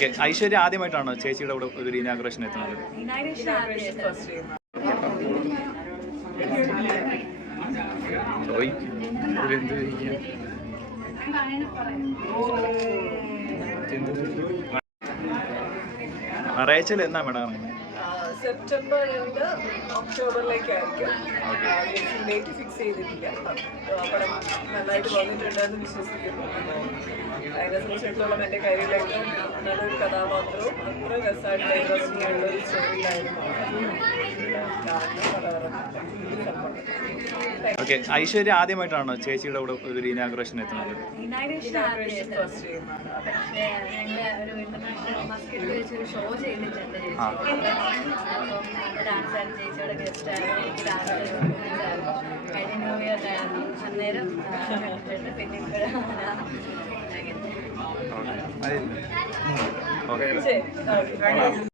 Okay Aishwarya ആദ്യമായിട്ടാണോ ചേച്ചിയുടെ കൂടെ ഒരു ഇനാഗ്രേഷൻ എത്തുന്നത്? റേച്ചൽ എന്നാ മേഡം സെപ്റ്റംബർ രണ്ട് ഒക്ടോബറിലേക്കായിരിക്കും. ഡേറ്റ് ഫിക്സ് ചെയ്തിട്ടില്ല. പടം നന്നായിട്ട് വന്നിട്ടുണ്ടെന്ന് വിശ്വസിക്കുന്നു. അതിനെ സംബന്ധിച്ചിടത്തോളം എന്റെ കയ്യിലേക്ക് നല്ലൊരു കഥാപാത്രവും അത്ര രസമായിട്ടുള്ള ഇൻട്രസ്റ്റിംഗ് ആയിട്ടുള്ള ഒരു സ്റ്റോറിയിലായിരുന്നു. ഓക്കെ ഐശ്വര്യ ആദ്യമായിട്ടാണോ ചേച്ചിയുടെ കൂടെ ഒരു ഇനാഗ്രേഷൻ എത്തുന്നത്? പക്ഷേ ഒരു ഇന്റർനാഷണൽ ഒരു ഷോ ചെയ്തിട്ടുണ്ട്. ഡാൻസ് ചേച്ചിയുടെ. ഗസ്റ്റ് ആയിരുന്നു എനിക്ക് ഡാൻസ് ആയിരുന്നു കഴിഞ്ഞ ന്യൂ ഇയറിലായിരുന്നു അന്നേരം പിന്നെ ഓക്കെ.